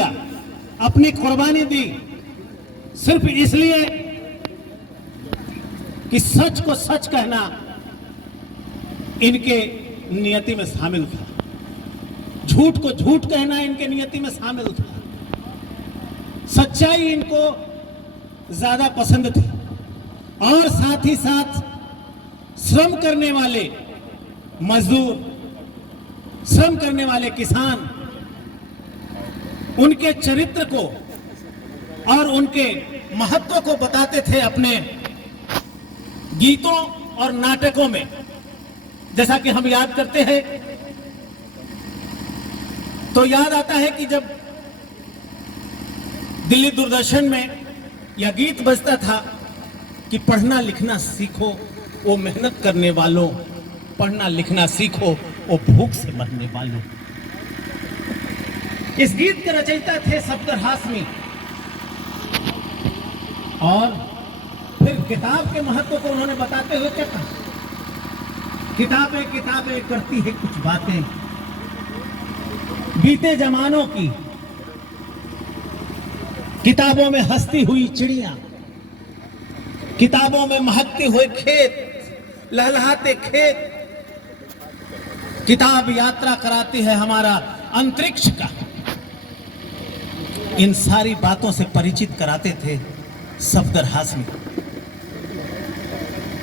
किया, अपनी कुर्बानी दी, सिर्फ इसलिए कि सच को सच कहना इनके नियति में शामिल था, झूठ को झूठ कहना इनके नियति में शामिल था, सच्चाई इनको ज्यादा पसंद थी। और साथ ही साथ श्रम करने वाले मजदूर, श्रम करने वाले किसान, उनके चरित्र को और उनके महत्व को बताते थे अपने गीतों और नाटकों में। जैसा कि हम याद करते हैं तो याद आता है कि जब दिल्ली दूरदर्शन में यह गीत बजता था कि पढ़ना लिखना सीखो वो मेहनत करने वालों, पढ़ना लिखना सीखो वो भूख से मरने वालों। इस गीत के रचयिता थे सफदर हाशमी। और फिर किताब के महत्व को उन्होंने बताते हुए क्या कहा, किताबें किताबें करती है कुछ बातें बीते जमानों की, किताबों में हंसती हुई चिड़िया, किताबों में महकते हुए खेत, लहलहाते खेत, किताब यात्रा कराती है हमारा अंतरिक्ष का। इन सारी बातों से परिचित कराते थे सफदर हाशमी।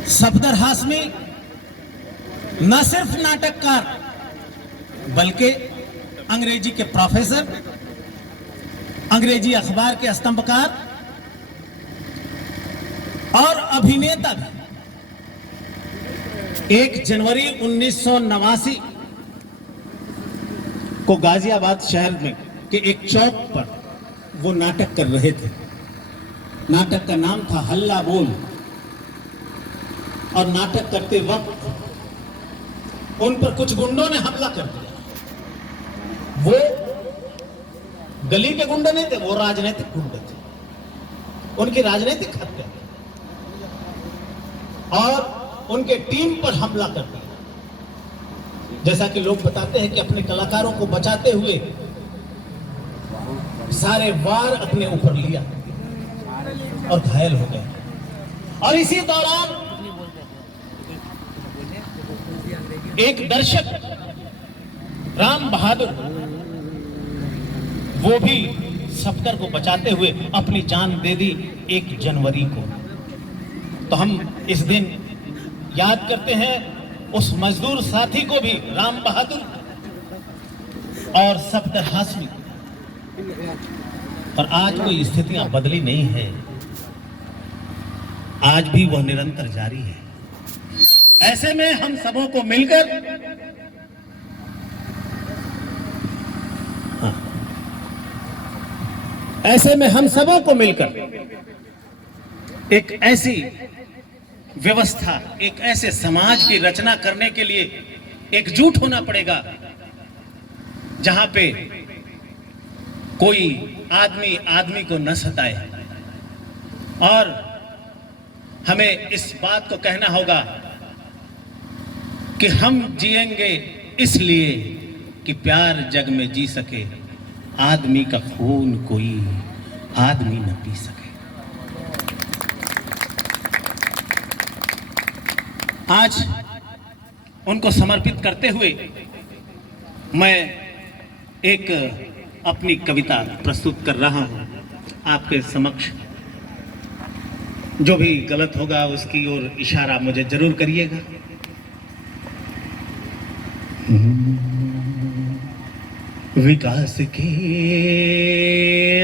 सफदर हाशमी न सिर्फ नाटककार बल्कि अंग्रेजी के प्रोफेसर, अंग्रेजी अखबार के स्तंभकार और अभिनेता भी। 1 जनवरी 1989 को गाजियाबाद शहर में के एक चौक पर वो नाटक कर रहे थे। नाटक का नाम था हल्ला बोल। और नाटक करते वक्त उन पर कुछ गुंडों ने हमला कर दिया। वो गली के गुंडे नहीं थे, वो राजनीतिक गुंडे थे। उनकी राजनीतिक हत्या और उनके टीम पर हमला कर दिया। जैसा कि लोग बताते हैं कि अपने कलाकारों को बचाते हुए सारे वार अपने ऊपर लिया और घायल हो गए। और इसी दौरान एक दर्शक राम बहादुर, वो भी सफदर को बचाते हुए अपनी जान दे दी 1 जनवरी को। तो हम इस दिन याद करते हैं उस मजदूर साथी को भी, राम बहादुर और सफदर हाशमी। और आज कोई स्थितियां बदली नहीं है, आज भी वह निरंतर जारी है। ऐसे में हम सबों को मिलकर ऐसे में हम सबों को मिलकर एक ऐसी व्यवस्था, एक ऐसे समाज की रचना करने के लिए एकजुट होना पड़ेगा जहां पे कोई आदमी आदमी को न सताए। और हमें इस बात को कहना होगा कि हम जिएंगे इसलिए कि प्यार जग में जी सके, आदमी का खून कोई आदमी न पी सके। आज उनको समर्पित करते हुए मैं एक अपनी कविता प्रस्तुत कर रहा हूं आपके समक्ष। जो भी गलत होगा उसकी ओर इशारा मुझे जरूर करिएगा। विकास के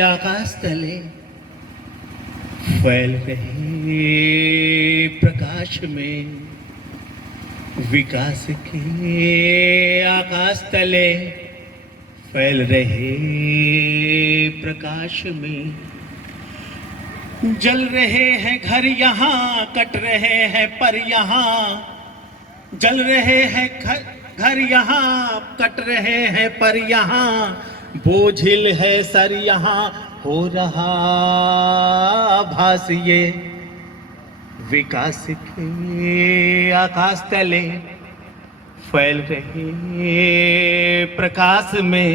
आकाश तले फैल रहे प्रकाश में, विकास के आकाश तले फैल रहे प्रकाश में, जल रहे हैं घर यहाँ, कट रहे हैं पर यहाँ, जल रहे हैं घर यहाँ, कट रहे हैं पर यहाँ, बोझिल है सर यहाँ, हो रहा भास ये, विकास के आकाश तले फैल रहे प्रकाश में,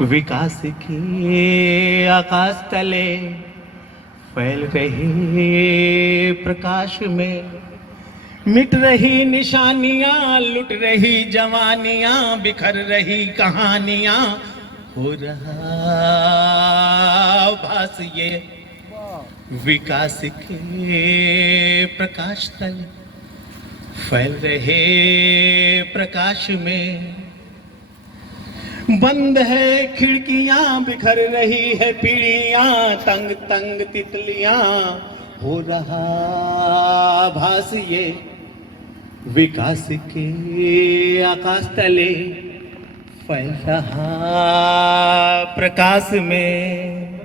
विकास के आकाश तले फैल रहे प्रकाश में, मिट रही निशानियां, लुट रही जवानियां, बिखर रही कहानियां, हो रहा भास ये विकास के प्रकाश तले फैल रहे प्रकाश में। बंद है खिड़कियां, बिखर रही है पीढ़ियां, तंग तंग तितलियां, हो रहा भास ये विकास के आकाश तले फैल रहा प्रकाश में।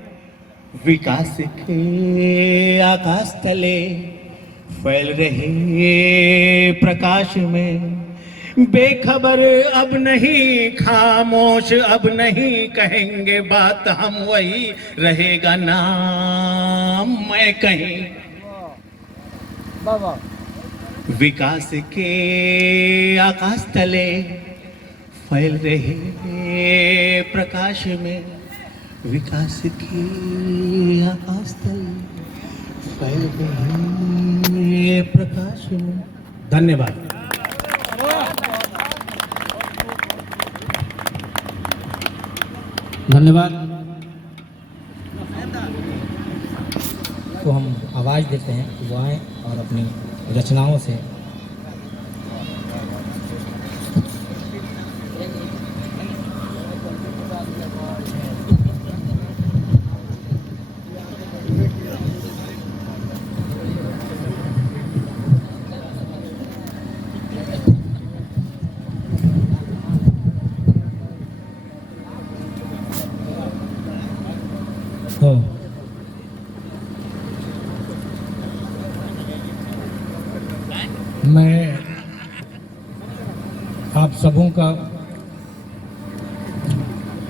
विकास के आकाश तले फैल रहे प्रकाश में, बेखबर अब नहीं, खामोश अब नहीं, कहेंगे बात हम वही, रहेगा नाम मैं कहीं। विकास के आकाश तले फैल रहे प्रकाश में, विकास के आकाश तले फैल रहे प्रकाश में। धन्यवाद। धन्यवाद को हम आवाज़ देते हैं, वो आएँ और अपनी रचनाओं से हो। मैं आप सबों का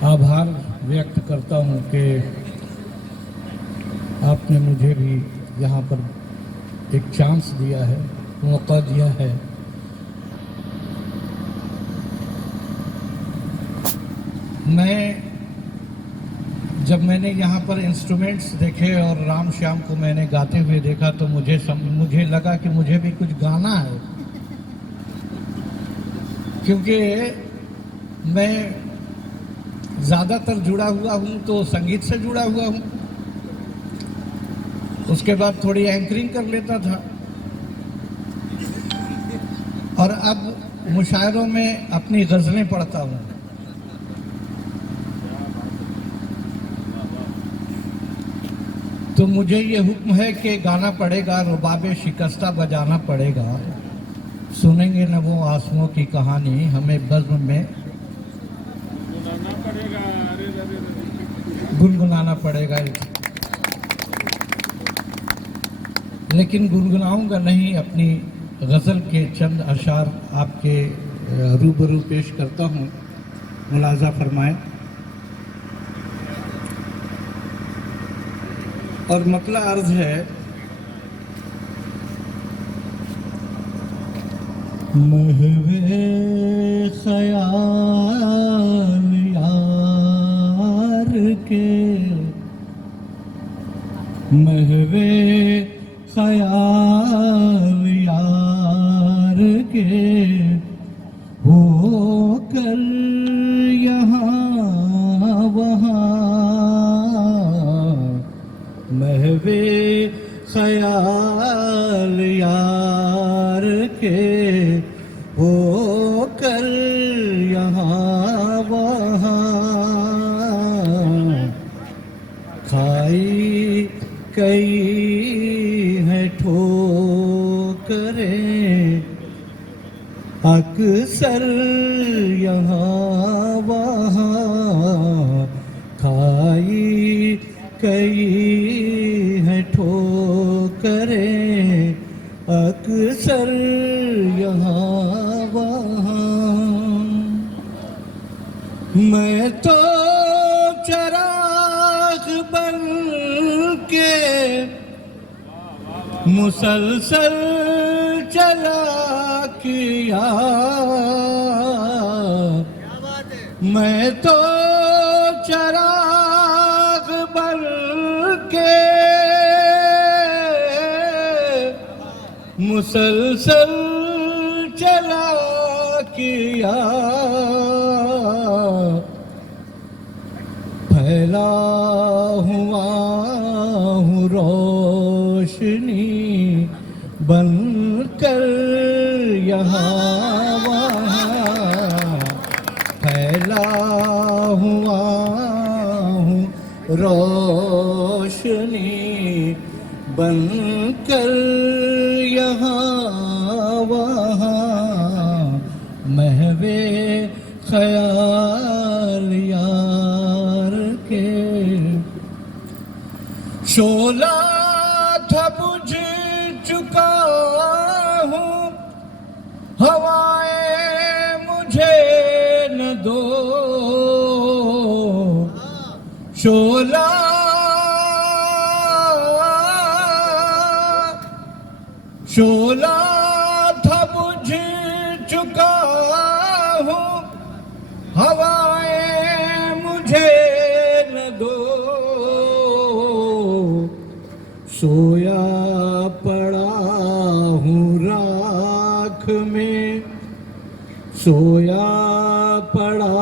आभार व्यक्त करता हूं कि आपने मुझे भी यहाँ पर एक चांस दिया है, मौका दिया है। जब मैंने यहाँ पर इंस्ट्रूमेंट्स देखे और राम श्याम को मैंने गाते हुए देखा तो मुझे लगा कि मुझे भी कुछ गाना है, क्योंकि मैं ज़्यादातर जुड़ा हुआ हूँ तो संगीत से जुड़ा हुआ हूँ। उसके बाद थोड़ी एंकरिंग कर लेता था और अब मुशायरों में अपनी गज़लें पढ़ता हूँ। तो मुझे ये हुक्म है कि गाना पड़ेगा, रुबाबे शिकस्ता बजाना पड़ेगा। सुनेंगे न वो आंसुओं की कहानी, हमें बज़्म में गुनगुनाना पड़ेगा। लेकिन गुनगुनाऊंगा नहीं, अपनी गज़ल के चंद अशार आपके रूबरू पेश करता हूँ, मुलाजा फरमाएं। और मतला अर्ज है, महवे ख़याल यार के, महवे ख़याल यार के, हो कर यहाँ वहाँ, महवे ख़याल यार के, हो कर यहाँ वहाँ, खाई कई है ठोकरें अक्सर यहाँ वहाँ, खाई कई है ठोकरें अक्सर यहाँ वहाँ। मैं तो चराग बन के मुसलसल चला किया, मैं तो मुसलसल चला किया, फैला हुआ हूँ रोशनी बनकर यहाँ वहाँ, फैला हुआ हूँ रोशनी बनकर यहाँ वहाँ, महवे ख्याल यार के शोला था बुझ चुका हूँ, हवाएं मुझे न दो, शोला शोला था बुझ चुका हूँ, हवाएं मुझे न दो, सोया पड़ा हूँ राख में, सोया पड़ा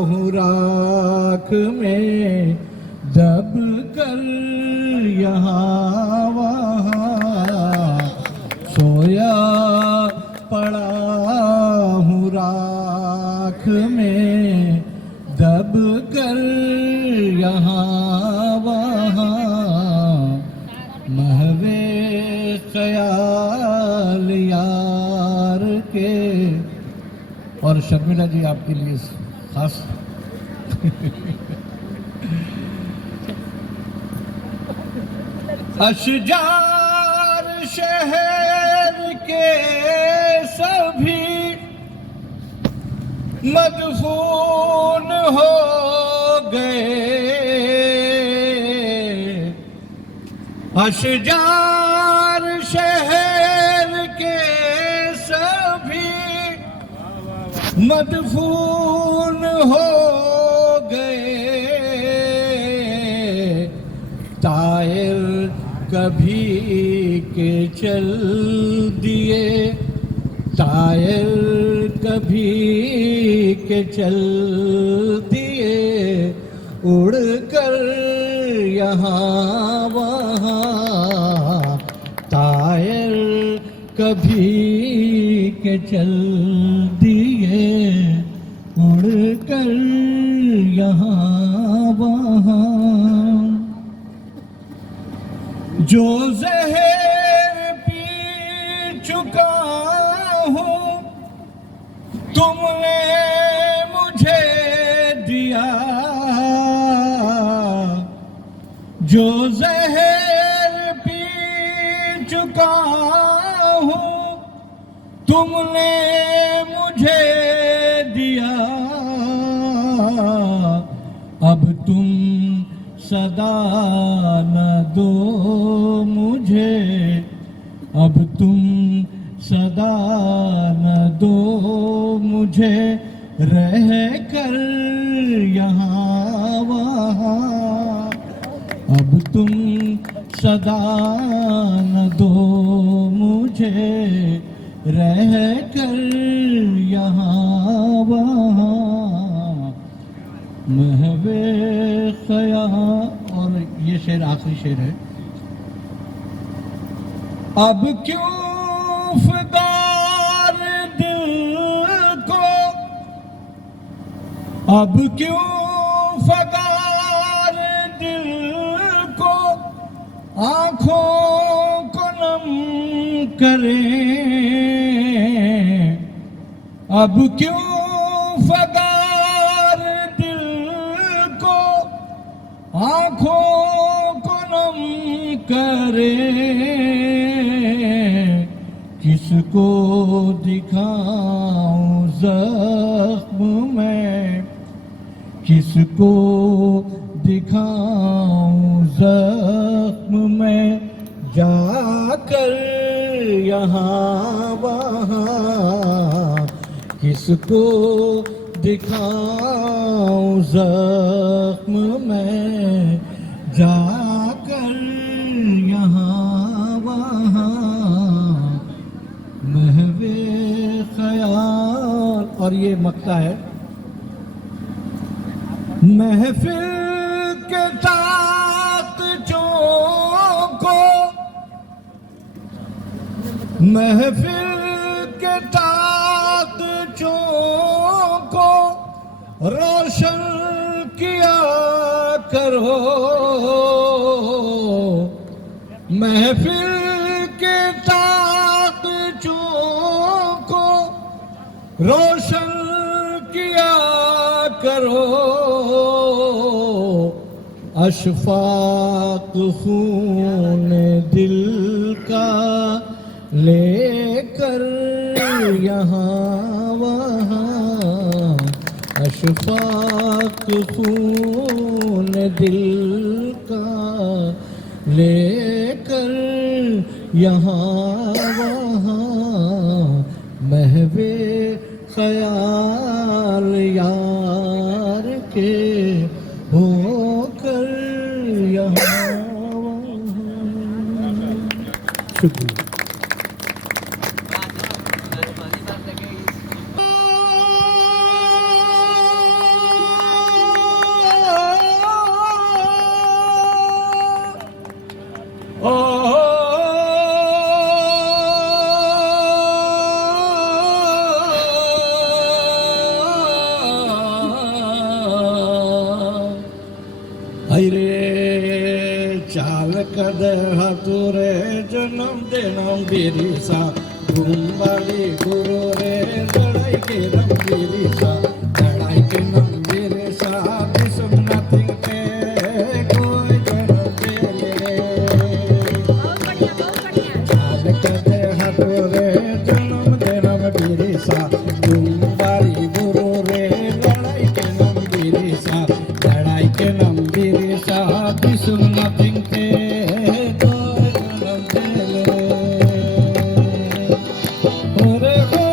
हूँ राख में, दब कर यहाँ वहाँ, सोया पड़ा हूँ राख में, दब कर यहाँ वहाँ, महवे ख्याल यार के। और शर्मिला जी आपके लिए खास अशजार शहर के सभी मदफून हो गए, अशजार शहर के सभी मदफून हो गए, तायर कभी के चल दिए, तायर कभी के चल दिए, उड़ कर यहाँ वहाँ, तायर कभी के चल दिए, उड़ कर यहाँ वहाँ, जो जहर पी चुका हूँ तुमने मुझे दिया, जो जहर पी चुका हूँ तुमने मुझे दिया, अब तुम सदा न दो मुझे, अब तुम सदा न दो मुझे, रह कर यहाँ वहाँ, अब तुम सदा न दो मुझे, रह कर यहाँ वहाँ, महवे ख्या। और ये शेर आखिरी शेर है। अब क्यों फिदार दिल को, अब क्यों फगार दिल को आँखों को नम करें, अब क्यों फगार दिल को आँखों को नम करें, किसको दिखाऊं जख्म में, किसको दिखाऊं जख्म में, जाकर यहाँ वहाँ, किसको दिखाऊं जख्म में, जाकर यहाँ वहाँ, और ये मक्ता है। महफिल के ताकतों को, महफिल के ताकतों को रोशन किया करो। महफिल के ताकतों को रोशन किया करो। अशफाक खून दिल का लेकर यहाँ वहाँ, अशफाक खून दिल का लेकर यहाँ वहाँ, महवे ख्याल यार के होकर यहाँ वहाँ। शुक्रिया। चाल कद हाथुरे जन्म देना बिरिसा, घुमबाड़ी गुरु रे लड़ाई के नम बिरिसा, लड़ाई के नम बिरिसा, दिसम नथिंग पे कोई जन्म दे रे। चाल कद हाथुरे जन्म देना बिरिसा, घुमबाड़ी गुरु रे लड़ाई के नम बिरिसा, लड़ाई के नम बिरिसा, दिसम नथिंग पे कोई जन्म दे रे। ओरे हो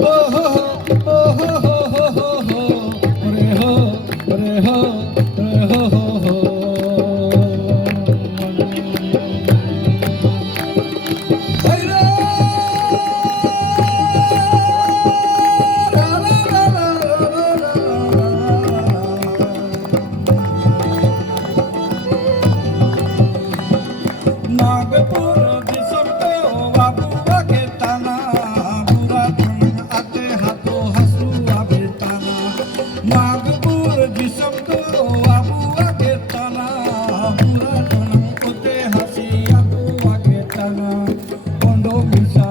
ओ हो ओ हो ओरे हो ओरे हो ओरे हो हैरे रा रा रा रा नागपुर दिसम को बाबुआ के ताना, बुरा धन आते हाथों हंसुआ बेताना। नागपुर दिसम को बाबुआ के ताना, बुरा धन आते हंसी आबुआ के ताना। कोंडो मिसा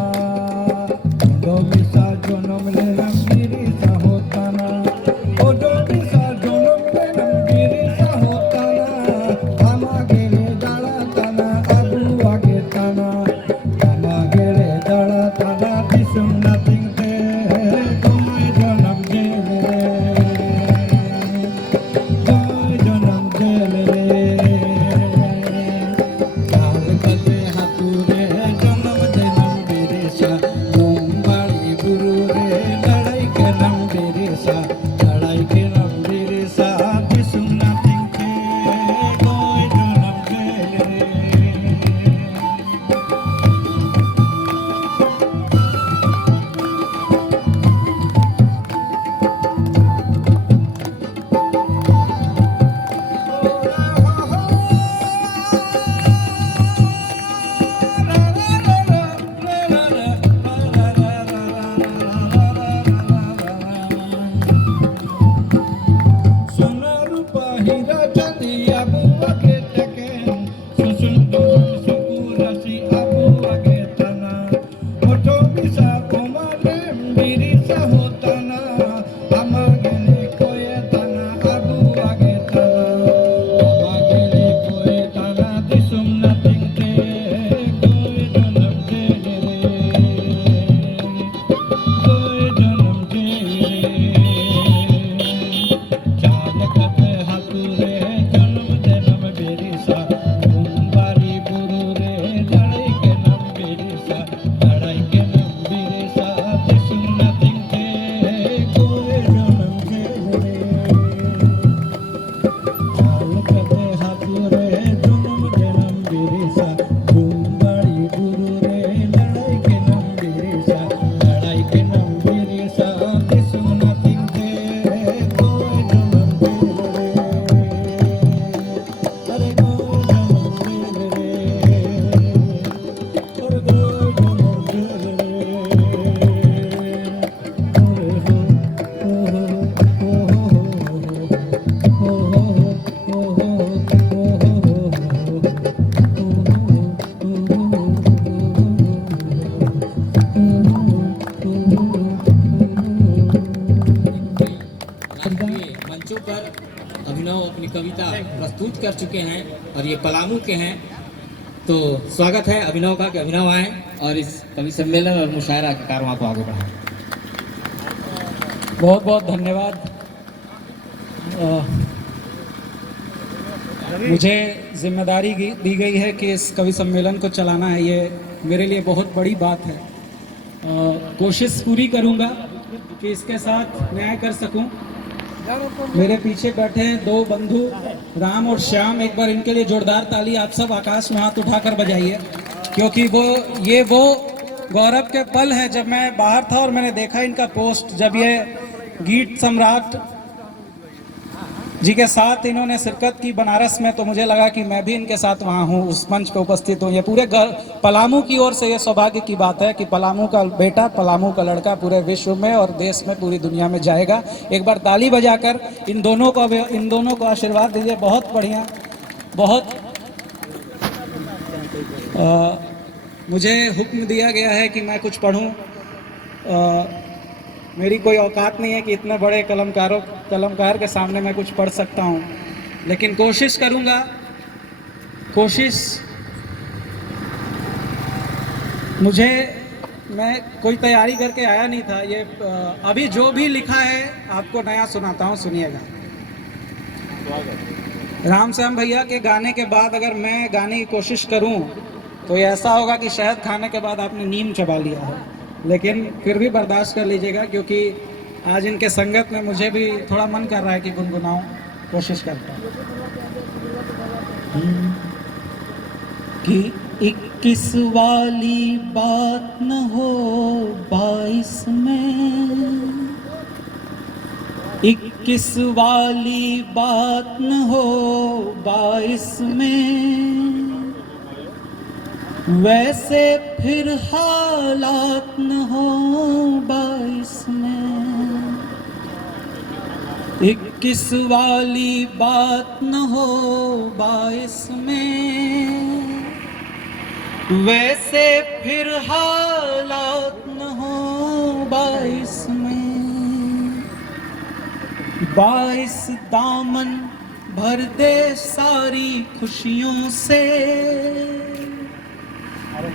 जनम ले रंगीरी सा होता ना, कोंडो मिसा जनम ले रंगीरी सा होता ना। आमा गेले डाला ताना आबुआ के ताना, आमा गेले डाला ताना दिसम नथिंग पे कोई जन्म दे रे, कोई जन्म दे रे। चाल कदे हाथुरे जन्म देनम बिरिसा, घुमबाड़ी गुरु रे लड़ाई के नम बिरिसा, लड़ाई के नम बिरिसा, दिसम नथिंग पे कोई जन्म दे रे। सोना रूपा हीरा चांदी आबुआ के टके, सुसुम दुम सुकुरासी आबुआ के तना। ओठो बिसा कोमाले बिरिसा होता ना, आमा गेले कोए तना आबुआ के तना। आमा गेले कोए तना दिसम नथिंग पे कोई जन्म दे रे, कोई जन्म दे रे। चाल कदे हाथुरे जन्म देनम बिरिसा, घुमबाड़ी गुरु रे लड़ाई के नम बिरिसा, लड़ाई के नम बिरिसा। प्रस्तुत कर चुके हैं और ये पलामू के हैं। तो स्वागत है अभिनव का कि अभिनव आए और इस कवि सम्मेलन और मुशायरा के कारवां को आगे बढ़ाएं। बहुत बहुत धन्यवाद। मुझे जिम्मेदारी दी गई है कि इस कवि सम्मेलन को चलाना है, ये मेरे लिए बहुत बड़ी बात है। कोशिश पूरी करूंगा कि इसके साथ न्याय कर सकूं। मेरे पीछे बैठे हैं दो बंधु राम और श्याम, एक बार इनके लिए जोरदार ताली आप सब आकाश में हाथ उठाकर बजाइए, क्योंकि वो गौरव के पल है। जब मैं बाहर था और मैंने देखा इनका पोस्ट, जब ये गीत सम्राट जी के साथ इन्होंने शिरकत की बनारस में, तो मुझे लगा कि मैं भी इनके साथ वहाँ हूँ, उस मंच पे उपस्थित हूँ। ये पूरे पलामू की ओर से ये सौभाग्य की बात है कि पलामू का बेटा, पलामू का लड़का पूरे विश्व में और देश में, पूरी दुनिया में जाएगा। एक बार ताली बजाकर इन दोनों को आशीर्वाद दीजिए। बहुत बढ़िया। बहुत मुझे हुक्म दिया गया है कि मैं कुछ पढ़ूँ। मेरी कोई औकात नहीं है कि इतने बड़े कलमकार के सामने मैं कुछ पढ़ सकता हूँ, लेकिन कोशिश करूँगा। मैं कोई तैयारी करके आया नहीं था। ये अभी जो भी लिखा है आपको नया सुनाता हूँ, सुनिएगा। राम श्याम भैया के गाने के बाद अगर मैं गाने की कोशिश करूँ तो ये ऐसा होगा कि शहद खाने के बाद आपने नीम चबा लिया हो, लेकिन फिर भी बर्दाश्त कर लीजिएगा, क्योंकि आज इनके संगत में मुझे भी थोड़ा मन कर रहा है कि गुनगुनाऊं। कोशिश करता हूं कि 21 वाली बात न हो 22 में, 21 वाली बात न हो 22 में, वैसे फिर हालात न हो 22 में, 21 वाली बात न हो 22 में, वैसे फिर हालात न हो 22 में, 22 दामन भर दे सारी खुशियों से,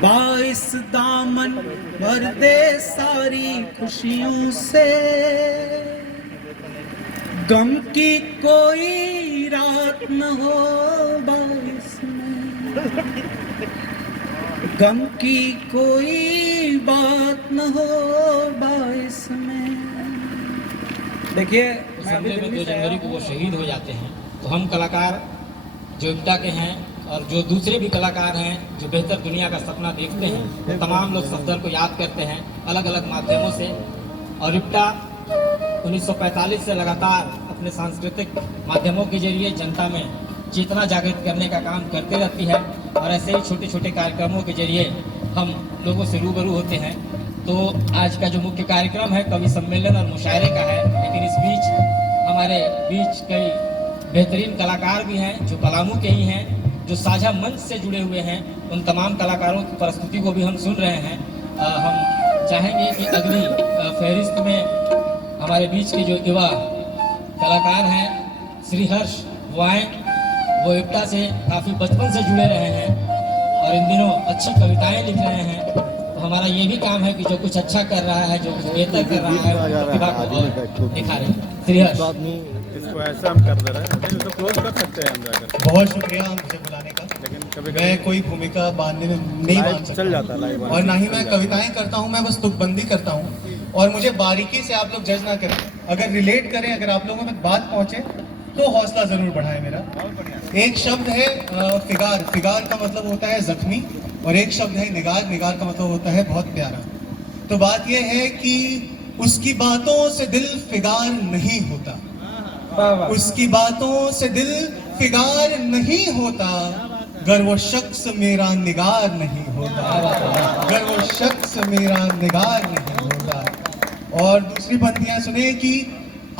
22 दामन भर दे सारी खुशियों से, गम की कोई रात न हो 22 में, गम की कोई बात न हो 22 में। देखिए, दिसंबर में 2 जनवरी को वो शहीद हो जाते हैं, तो हम कलाकार जो इब्टा के हैं और जो दूसरे भी कलाकार हैं जो बेहतर दुनिया का सपना देखते हैं, वो तमाम लोग सफदर को याद करते हैं अलग अलग माध्यमों से। और इब्टा 1945 से लगातार अपने सांस्कृतिक माध्यमों के जरिए जनता में चेतना जागृत करने का काम करते रहती है, और ऐसे ही छोटे छोटे कार्यक्रमों के जरिए हम लोगों से रूबरू होते हैं। तो आज का जो मुख्य कार्यक्रम है कवि सम्मेलन और मुशायरे का है, लेकिन इस बीच हमारे बीच कई बेहतरीन कलाकार भी हैं जो पलामू के ही हैं, जो साझा मंच से जुड़े हुए हैं। उन तमाम कलाकारों की प्रस्तुति को भी हम सुन रहे हैं। हम चाहेंगे कि अगली फहरिस्त में हमारे बीच के जो युवा कलाकार हैं श्री हर्ष, वो आएँ। वो इब्टा से काफ़ी बचपन से जुड़े रहे हैं और इन दिनों अच्छी कविताएं लिख रहे हैं। तो हमारा ये भी काम है कि जो कुछ अच्छा कर रहा है, जो कुछ बेहतर कर रहा है, वो प्रतिभा को दिखा रहे हैं। श्री हर्ष, इसको ऐसा हम कर दे रहे हैं, तो क्लोज कर सकते हैं हम जाकर। बहुत शुक्रिया मुझे बुलाने का, लेकिन कभी मैं कोई भूमिका बांधने में नहीं बांध सकता, चल जाता लाइव, और ना ही मैं कविताएं करता हूं, मैं बस तुकबंदी करता हूं। और मुझे बारीकी से आप लोग जज ना करें, अगर रिलेट करें, अगर आप लोगों तक बात पहुंचे तो हौसला जरूर बढ़ाए मेरा। एक शब्द है फिगार, फिगार का मतलब होता है जख्मी, और एक शब्द है निगार, निगार का मतलब होता है बहुत प्यारा। तो बात यह है कि उसकी बातों से दिल फिगार नहीं होता, उसकी बातों से दिल फिगार नहीं होता, गर वो शख्स मेरा निगार नहीं होता, गर वो शख्स मेरा निगार नहीं होता। और दूसरी पंक्तियां सुने कि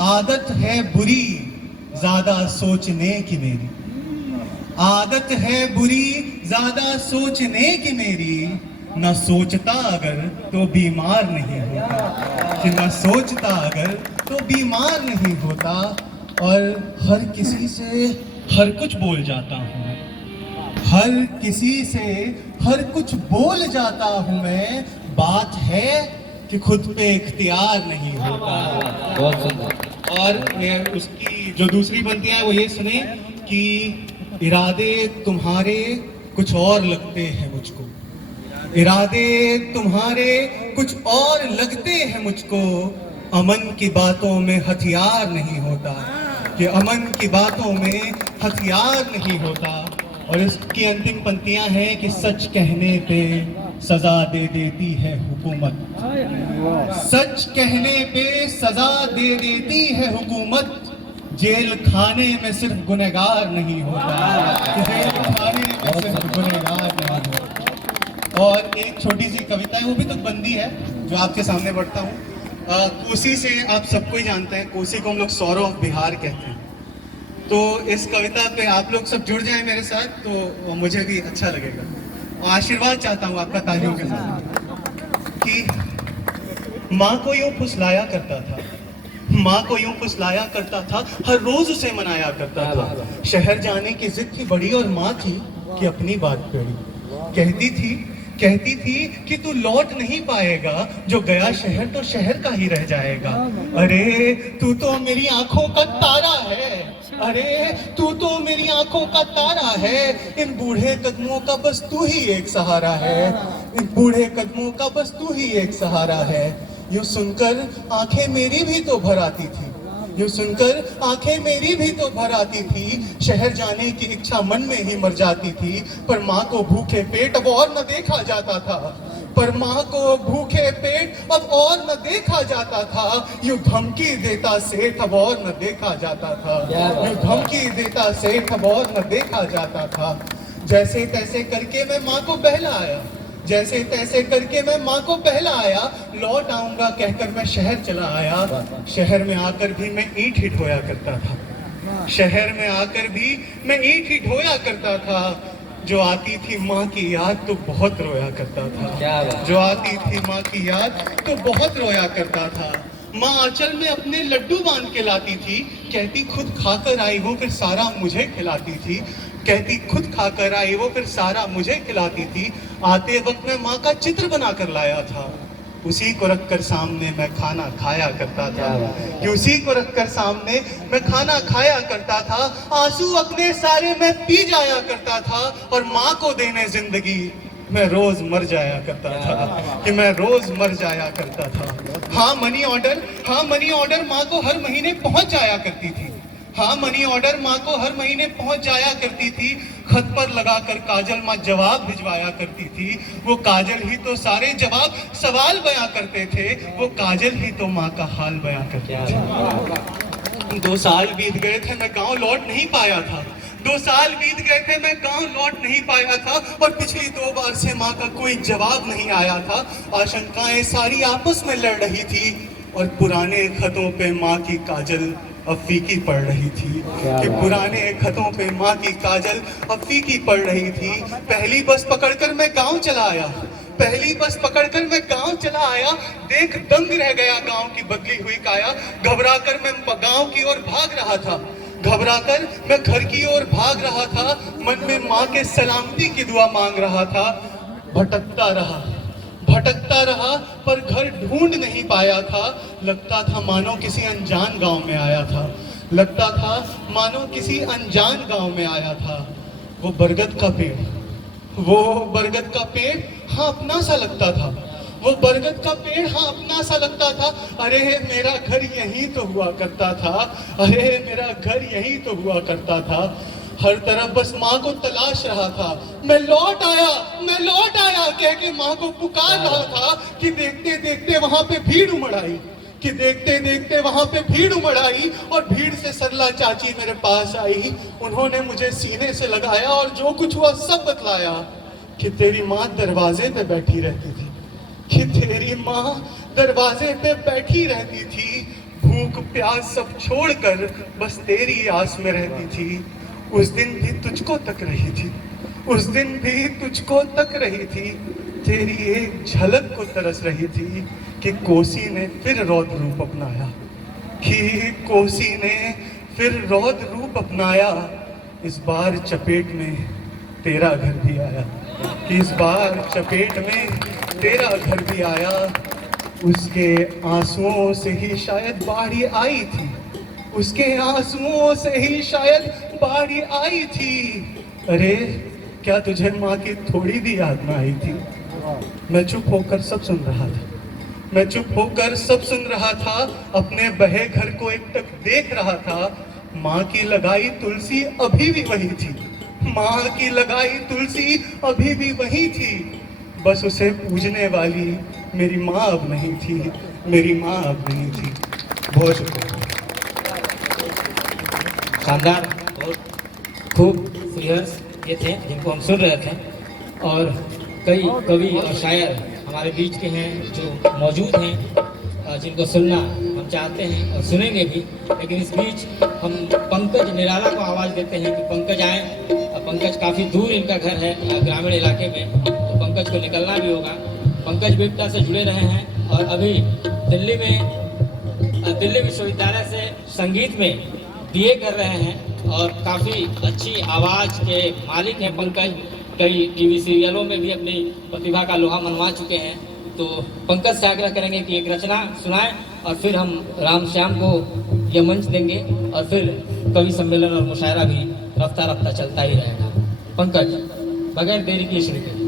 आदत है बुरी ज्यादा सोचने की मेरी, आदत है बुरी ज्यादा सोचने की मेरी, न सोचता अगर तो बीमार नहीं होता, कि न सोचता अगर तो बीमार नहीं होता। और हर किसी से हर कुछ बोल जाता हूँ मैं, हर किसी से हर कुछ बोल जाता हूँ मैं, बात है कि खुद पे इख्तियार नहीं होता। बहुत सुंदर। और ये उसकी जो दूसरी पंक्तियां है वो ये सुने कि इरादे तुम्हारे कुछ और लगते हैं मुझको, इरादे तुम्हारे कुछ और लगते हैं मुझको, अमन की बातों में हथियार नहीं होता, कि अमन की बातों में हथियार नहीं होता। और इसकी अंतिम पंक्तियां हैं कि सच कहने पे सजा दे देती है हुकूमत, सच कहने पे सजा दे देती है हुकूमत, जेल खाने में सिर्फ गुनहगार नहीं होता, जेल खाने में सिर्फ गुनहगार नहीं होता। और एक छोटी सी कविता है, वो भी तो बंदी है, जो आपके सामने पढ़ता हूँ। कोसी से आप सबको ही जानते हैं, कोसी को हम लोग सौरव ऑफ बिहार कहते हैं। तो इस कविता पे आप लोग सब जुड़ जाएं मेरे साथ, तो मुझे भी अच्छा लगेगा। और आशीर्वाद चाहता हूँ आपका तालियों के साथ कि माँ को यूं फुसलाया करता था, माँ को यूं फुसलाया करता था, हर रोज उसे मनाया करता था। शहर जाने की जिद थी बड़ी और माँ थी कि अपनी बात कही, कहती थी कि तू लौट नहीं पाएगा, जो गया शहर तो शहर का ही रह जाएगा। अरे तू तो मेरी आंखों का तारा है, अरे तू तो मेरी आंखों का तारा है, इन बूढ़े कदमों का बस तू ही एक सहारा है, इन बूढ़े कदमों का बस तू ही एक सहारा है। यूं सुनकर आंखें मेरी भी तो भर आती थी, यूं सुनकर आंखें मेरी भी तो भर आती थी, शहर जाने की इच्छा मन में ही मर जाती थी, पर माँ को भूखे पेट अब और न देखा जाता था, पर माँ को भूखे पेट अब और न देखा जाता था। यूं धमकी देता सेठ अब और न देखा जाता था, यूं धमकी देता सेठ अब और न देखा जाता था। जैसे तैसे करके मैं माँ को बहलाया, जैसे तैसे करके मैं माँ को पहला आया, लौट आऊंगा कहकर मैं शहर चला आया। शहर में आकर भी मैं ईंट ही ढोया करता था, शहर में आकर भी मैं ईंट ही ढोया करता था। जो आती थी माँ की याद तो बहुत रोया करता था, जो आती थी माँ की याद तो बहुत रोया करता था। माँ आंचल में अपने लड्डू बांध के लाती थी, कहती खुद खाकर आई वो फिर सारा मुझे खिलाती थी, कहती खुद खाकर आई वो फिर सारा मुझे खिलाती थी। आते वक्त मैं माँ का चित्र बनाकर लाया था, उसी को रखकर सामने मैं खाना खाया करता था, कि उसी को रखकर सामने मैं खाना खाया करता था। आंसू अपने सारे मैं पी जाया करता था, और माँ को देने जिंदगी मैं रोज मर जाया करता था, कि मैं रोज मर जाया करता था। हाँ मनी ऑर्डर माँ को हर महीने पहुंच जाया करती थी, हाँ मनी ऑर्डर माँ को हर महीने पहुंच जाया करती थी। खत पर लगाकर काजल माँ जवाब भिजवाया करती थी, वो काजल ही तो सारे जवाब सवाल बयां करते थे, वो काजल ही तो माँ का हाल बयां करती थी। 2 साल बीत गए थे मैं गांव लौट नहीं पाया था, 2 साल बीत गए थे मैं गांव लौट नहीं पाया था, और पिछली 2 बार से माँ का कोई जवाब नहीं आया था। आशंकाएं सारी आपस में लड़ रही थी, और पुराने खतों पे माँ की काजल अब फीकी पड़ रही थी, कि पुराने खतों पे माँ की काजल अब फीकी पड़ रही थी। पहली बस पकड़कर मैं गांव चला आया, पहली बस पकड़कर मैं गांव चला आया, देख दंग रह गया गांव की बदली हुई काया। घबराकर मैं गांव की ओर भाग रहा था, घबराकर मैं घर की ओर भाग रहा था, मन में माँ के सलामती की दुआ मांग रहा था। भटकता रहा पर घर ढूंढ नहीं पाया था, लगता था मानो किसी अनजान गांव में आया था, लगता था मानो किसी अनजान गांव में आया था। वो बरगद का पेड़ हाँ अपना सा लगता था, वो बरगद का पेड़ हाँ अपना सा लगता था। अरे मेरा घर यहीं तो हुआ करता था, अरे मेरा घर यहीं तो हुआ करता था। हर तरफ बस माँ को तलाश रहा था, मैं लौट आया कह के माँ को पुकार रहा था, कि देखते देखते वहां पे भीड़ उमड़ आई, कि देखते देखते वहां पे भीड़ उमड़ आई, और भीड़ से सरला चाची मेरे पास आई। उन्होंने मुझे सीने से लगाया और जो कुछ हुआ सब बतलाया, कि तेरी माँ दरवाजे पे बैठी रहती थी, कि तेरी माँ दरवाजे पे बैठी रहती थी, भूख प्यास सब छोड़कर बस तेरी आस में रहती थी। उस दिन भी तुझको तक रही थी, उस दिन भी तुझको तक रही थी, तेरी एक झलक को तरस रही थी, कि कोसी ने फिर रौद्र रूप अपनाया, कि कोसी ने फिर रौद्र रूप अपनाया। इस बार चपेट में तेरा घर भी आया, कि इस बार चपेट में तेरा घर भी आया। उसके आंसुओं से ही शायद बाढ़ी आई थी, उसके आंसुओं से ही शायद बाढ़ी आई थी। अरे क्या तुझे माँ की थोड़ी भी याद ना आई थी? मैं चुप होकर सब सुन रहा था, मैं चुप होकर सब सुन रहा था, अपने बहे घर को एकटक देख रहा था। माँ की लगाई तुलसी अभी भी वही थी, माँ की लगाई तुलसी अभी भी वही थी। बस उसे पूजने वाली मेरी माँ अब नहीं थी, मेरी माँ अब नहीं थी। बहुत शुक्रिया। शानदार, बहुत खूब सिंगर्स ये थे जिनको हम सुन रहे थे, और कई कवि और शायर हमारे बीच के हैं जो मौजूद हैं, जिनको सुनना हम चाहते हैं और सुनेंगे भी। लेकिन इस बीच हम पंकज निराला को आवाज़ देते हैं कि पंकज आए। पंकज काफ़ी दूर इनका घर है ग्रामीण इलाके में, तो पंकज को निकलना भी होगा। पंकज बेपटा से जुड़े रहे हैं और अभी दिल्ली विश्वविद्यालय से संगीत में बीए कर रहे हैं और काफ़ी अच्छी आवाज़ के मालिक हैं पंकज। कई टीवी सीरियलों में भी अपनी प्रतिभा का लोहा मनवा चुके हैं। तो पंकज से आग्रह करेंगे कि एक रचना सुनाएं और फिर हम राम श्याम को यह मंच देंगे और फिर कवि सम्मेलन और मुशायरा भी रफ्ता रफ्ता चलता ही रहेगा। पंकज, बगैर देरी किए शुरू करिए।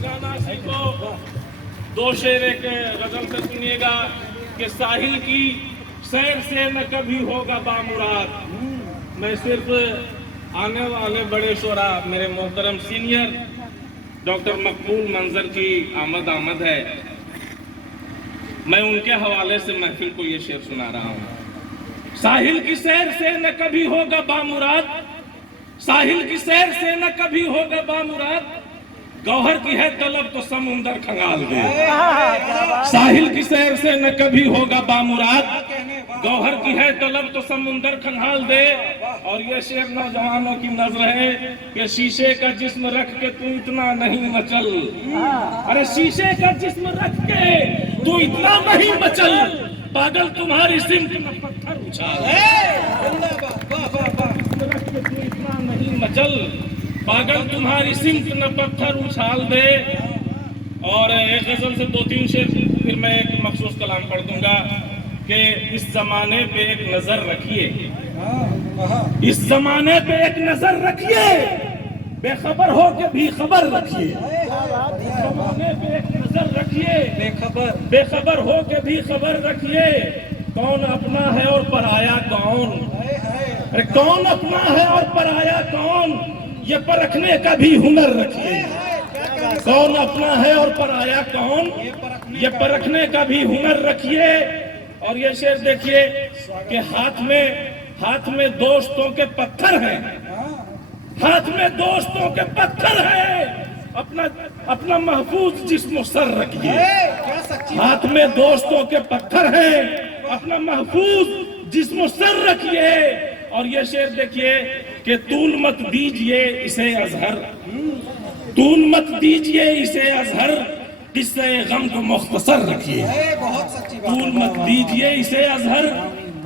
गाना सीखो, दो शेर एक गजल से सुनिएगा कि साहिल की सैर से न कभी होगा बामुराद। मैं सिर्फ आने वाले बड़े शोरा मेरे मोहतरम सीनियर डॉक्टर मकबूल मंजर की आमद है, मैं उनके हवाले से महफिल को ये शेर सुना रहा हूँ। साहिल की सैर से न कभी होगा बामुराद, साहिल की सैर से न कभी होगा बामुराद, गौहर की है तलब तो समुंदर खंगाल दे। साहिल की सैर से न कभी होगा बामुराद, गौहर की है तलब तो समुंदर खंगाल दे। और ये शेर नौजवानों की नजर है कि शीशे का जिस्म रख के तू इतना नहीं मचल। अरे शीशे का जिस्म रख के तू इतना नहीं मचल, पागल तुम्हारी सिमत में पत्थर उछाल। तू इतना नहीं मचल, पागल तुम्हारी सिमत न पत्थर उछाल दे। और एक गजल से 2-3 शेर फिर मैं एक मखसूस कलाम पढ़ दूंगा कि इस जमाने पे एक नजर रखिए, इस जमाने पे एक नजर रखिए, बेखबर हो के भी खबर रखिए। इस जमाने पे एक नजर रखिए, बेखबर हो के भी खबर रखिए। कौन अपना है और पराया कौन, अरे कौन अपना है और पराया कौन, ये परखने का भी हुनर रखिए। कौन अपना है और पराया कौन, ये परखने का भी हुनर रखिए। और ये शेर देखिए कि हाथ में दोस्तों के पत्थर हैं, हाथ में दोस्तों के पत्थर हैं, अपना महफूज जिस्म सर रखिए। हाथ में दोस्तों के पत्थर हैं, अपना महफूज जिस्म सर रखिए। और ये शेर देखिए कि तूल मत दीजिए इसे अजहर, तूल मत दीजिए इसे अजहर, किस्से गम को मुख्तसर रखिए। तूल मत दीजिए इसे अजहर,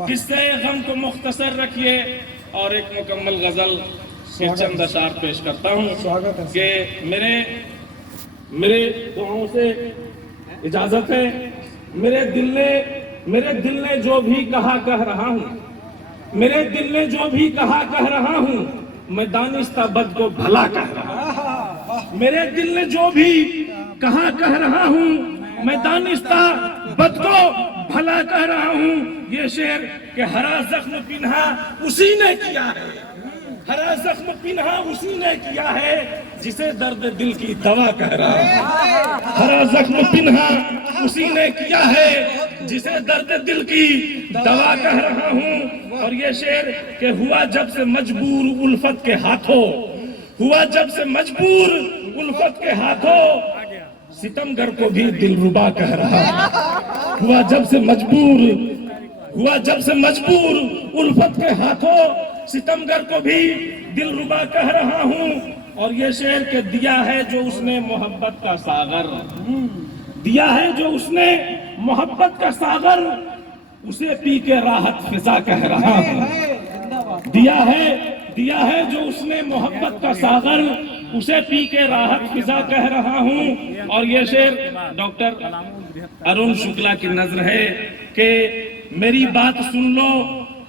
किस्से गम को मुख्तसर रखिए। और एक मुकम्मल गजल के चंद अशार पेश करता हूँ कि मेरे दुआओं से इजाजत है। मेरे दिल ने जो भी कहा कह रहा हूँ, मेरे दिल ने जो भी कहा कह रहा हूँ, मैं दानिस्ता बद को भला कह रहा हूँ। मेरे दिल ने जो भी कहा कह रहा हूँ, मैं दानिस्ता बद को भला कह रहा हूँ। ये शेर के हरा जख्म पिन्हा उसी ने किया है, हरा जख्म पिन्हा उसी ने किया है, जिसे दर्द दिल की दवा कह रहा है। हरा जख्म पिन्हा उसी ने किया है, जिसे दर्द दिल की दवा कह रहा हूँ। और ये शेर के हुआ जब से मजबूर उल्फत के हाथों, हुआ जब से मजबूर उल्फत के हाथों, सितमगर को भी दिलरुबा कह रहा है। हुआ जब से मजबूर उल्फत के हाथों, सितमगर को भी दिलरुबा कह रहा हूँ। और ये शेर के दिया है जो उसने मोहब्बत का सागर, दिया है जो उसने मोहब्बत का सागर, उसे पी के राहत फिजा कह रहा हूँ। दिया है जो उसने मोहब्बत का सागर, उसे पी के राहत फिजा कह रहा हूँ। और ये शेर डॉक्टर अरुण शुक्ला की नज्र है कि मेरी बात सुन लो,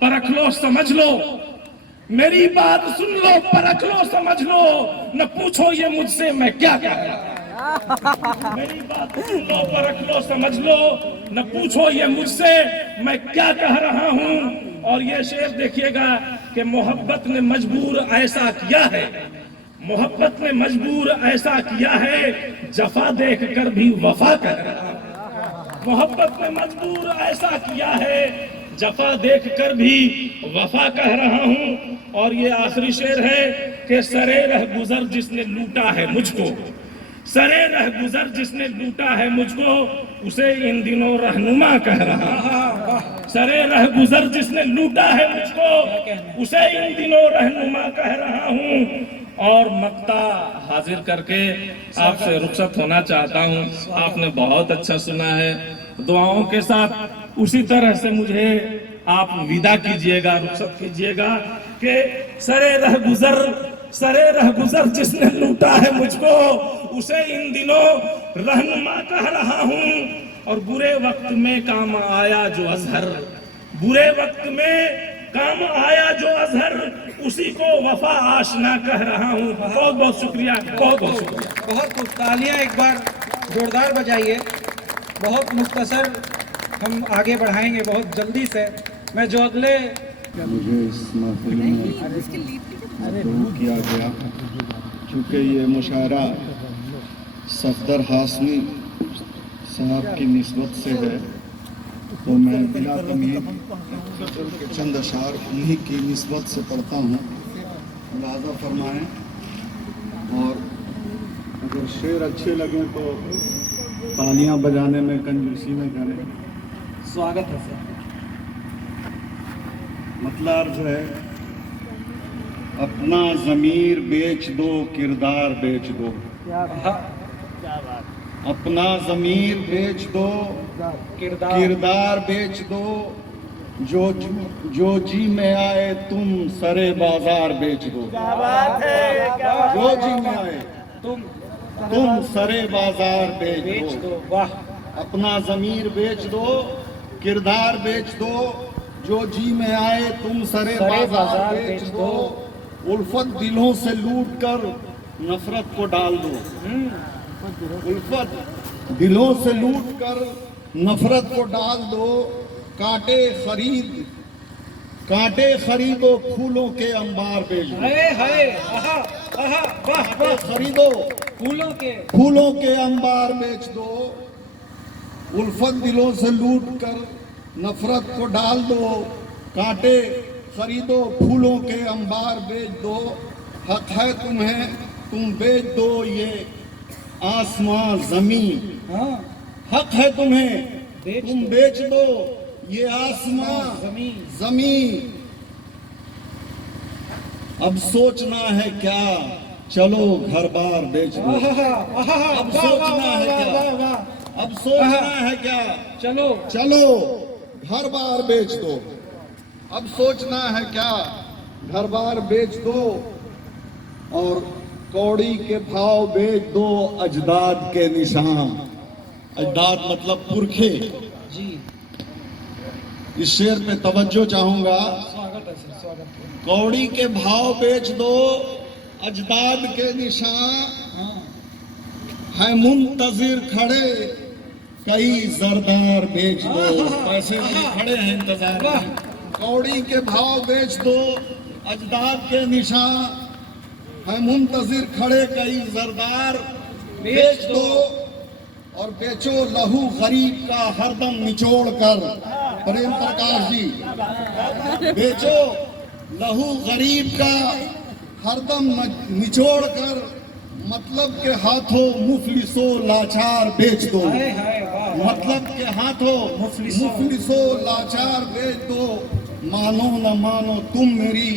परख लो, समझ लो। मेरी बात सुन लो, परख लो, समझ लो, न पूछो ये मुझसे मैं क्या कह रहा हूं। मेरी बात सुन लो, परख लो, समझ लो, न पूछो ये मुझसे मैं क्या कह रहा हूं। और ये शेर देखिएगा कि मोहब्बत ने मजबूर ऐसा किया है, मोहब्बत ने मजबूर ऐसा किया है, जफा देख कर भी वफा कह रहा हूं। मोहब्बत ने मजबूर ऐसा किया है, जफा देख कर भी वफा कह रहा हूं। और ये आखिरी शेर है कि सरे रह गुजर जिसने लूटा है मुझको, सरे रह गुजर जिसने लूटा है मुझको, उसे इन दिनों रहनुमा कह रहा हूं। सरे रह गुजर जिसने लूटा है मुझको, उसे इन दिनों रहनुमा कह रहा हूं। और मक्ता हाजिर करके आपसे रुखसत होना चाहता हूं। आपने बहुत अच्छा सुना है, दुआओं के साथ उसी तरह से मुझे आप विदा कीजिएगा, रुखसत कीजिएगा कि सरे रह गुजर जिसने लूटा है मुझको, उसे इन दिनों रहनुमा कह रहा हूं। और बुरे वक्त में काम आया जो अजहर, बुरे वक्त में काम आया जो अजहर, उसी को वफा आशना कह रहा हूं। बहुत बहुत शुक्रिया, बहुत बहुत शुक्रिया। बहुत खूब, तालियां एक बार जोरदार बजाइए। बहुत मुख्तसर हम आगे बढ़ाएंगे बहुत जल्दी से। मैं जो अगले मुझे इस महफिल में दूर किया गया, चूँकि ये मुशायरा सफदर हाशमी साहब की निस्बत से है, तो मैं बिला तमीज़ गज़ल के चंद अशार उन्हीं की निस्बत से पढ़ता हूँ, लिहाजा फरमाएँ। और अगर शेर अच्छे लगें तो तालियां बजाने में कंजूसी में करें। स्वागत है सर। मतलब अर्ज है, अपना ज़मीर बेच दो, किरदार बेच दो। अपना ज़मीर बेच दो, किरदार बेच दो। जो जी में आए तुम सरे बाजार बेच दो। जो जी में आए तुम सरे बाजार बेच दो। वाह। अपना ज़मीर बेच दो, किरदार बेच दो। जो जी में आए तुम सरे बाजार बेच दो। उल्फत दिलों से लूट कर नफरत को डाल दो। उल्फत दिलों से लूट कर नफरत को डाल दो। कांटे खरीदो, फूलों के अंबार बेच दो। कांटे खरीदो, फूलों के अंबार बेच दो। उल्फत दिलों से लूट कर नफरत को डाल दो। कांटे खरीदो, फूलों के अंबार बेच दो। हक है तुम्हें, तुम बेच दो ये आसमां ज़मीं। हक है तुम्हें, तुम बेच दो ये आसमां ज़मीं। अब सोचना है क्या, चलो घर बार बेच दो। अब सोचना है क्या, अब सोचना है क्या, चलो घर बार बेच दो। अब सोचना है क्या, घर बार बेच दो। और कौड़ी के भाव बेच दो अजदाद के निशान। अजदाद मतलब पुरखे जी। इस शेर पे तवज्जो चाहूंगा। कौड़ी के भाव बेच दो अजदाद के निशान। है मुंतजिर खड़े कई जरदार बेच दो। पैसे भी खड़े हैं इंतजार में। कौड़ी के भाव बेच दो अजदाद के निशान। है मुंतजिर खड़े कई जरदार बेच दो। और बेचो लहू गरीब का हरदम निचोड़ कर। प्रेम प्रकाश जी, बेचो लहू गरीब का हरदम निचोड़ कर। मतलब के हाथों मुफलिसो लाचार बेच दो। मतलब के हाथों मुफलिसो लाचार बेच दो। मानो न मानो तुम मेरी,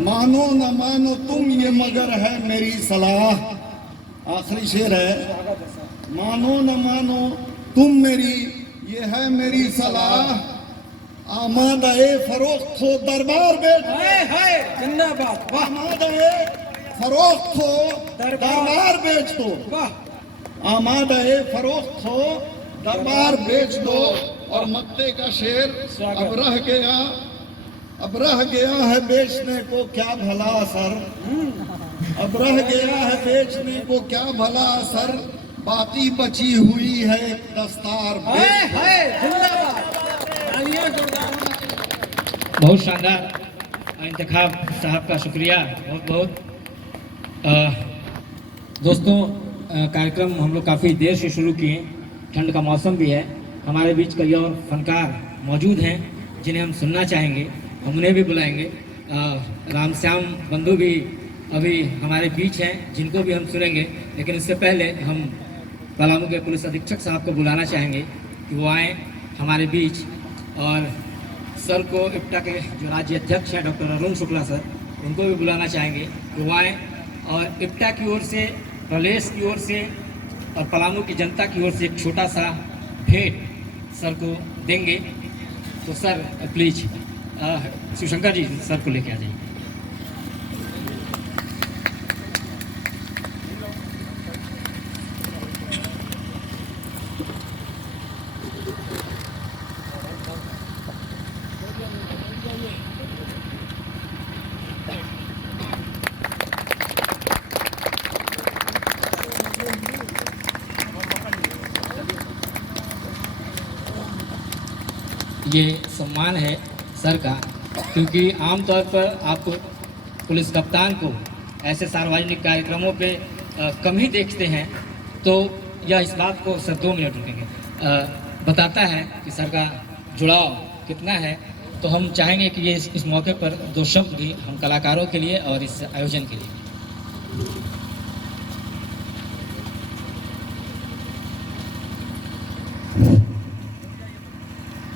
मानो न मानो तुम ये मगर है मेरी सलाह। आखिरी शेर है, मानो न मानो तुम मेरी ये है मेरी सलाह, आमादे फरोख्त हो दरबार बेच दो। हाय जिंदाबाद, वाह आमादे फरोख्त हो दरबार बेच दो। वाह, आमादे फरोख्त हो दरबार बेच दो। और मक्ते का शेर, अब रह गया है बेचने को क्या भला असर, अब रह गया है बेचने को क्या भला असर, बाती बची हुई है एक दस्तार बेच दो। हाय जिंदाबाद, तालियां जोरदार होना चाहिए। बहुत शानदार इंतखाब साहब का शुक्रिया, बहुत बहुत। दोस्तों, कार्यक्रम हम लोग काफ़ी देर से शुरू किए, ठंड का मौसम भी है, हमारे बीच कई और फनकार मौजूद हैं जिन्हें हम सुनना चाहेंगे, हम उन्हें भी बुलाएंगे। रामश्याम बंधु भी अभी हमारे बीच हैं जिनको भी हम सुनेंगे, लेकिन इससे पहले हम पलामू के पुलिस अधीक्षक साहब को बुलाना चाहेंगे कि वो आएँ हमारे बीच, और सर को इप्टा के जो राज्य अध्यक्ष हैं डॉक्टर अरुण शुक्ला सर, उनको भी बुलाना चाहेंगे कि वो आएँ और इप्टा की ओर से, प्रदेश की ओर से और पलामू की जनता की ओर से एक छोटा सा भेंट सर को देंगे। तो sir please Shivshankar ji sir को लेके आ जाइए। ये सम्मान है सर का, क्योंकि आमतौर पर आप पुलिस कप्तान को ऐसे सार्वजनिक कार्यक्रमों पे कम ही देखते हैं, तो यह इस बात को सर 2 मिनट रुकेंगे बताता है कि सर का जुड़ाव कितना है। तो हम चाहेंगे कि ये इस मौके पर 2 शब्द भी हम कलाकारों के लिए और इस आयोजन के लिए।